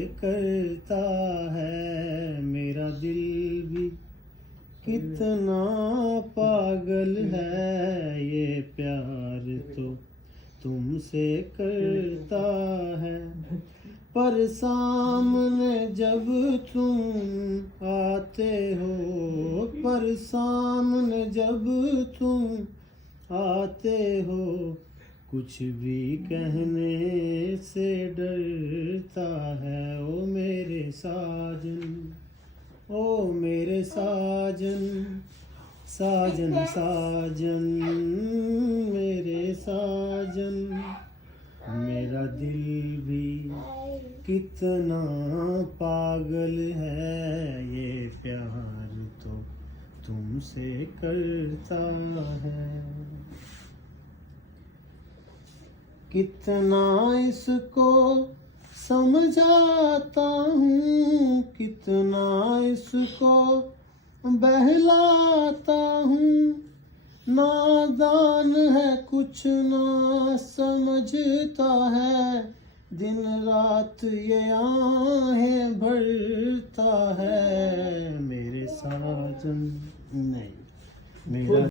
करता है मेरा दिल भी कितना पागल है, ये प्यार तो तुमसे करता है। पर सामने जब तुम आते हो, पर सामने जब तुम आते हो, कुछ भी कहने से डरता है। ओ मेरे साजन, ओ मेरे साजन, साजन साजन मेरे साजन, मेरा दिल भी कितना पागल है, ये प्यार तो तुमसे करता है। कितना इसको समझाता हूँ, कितना इसको बहलाता हूँ, नादान है कुछ ना समझता है, दिन रात ये आहें भरता है। मेरे साजन नहीं, मेरा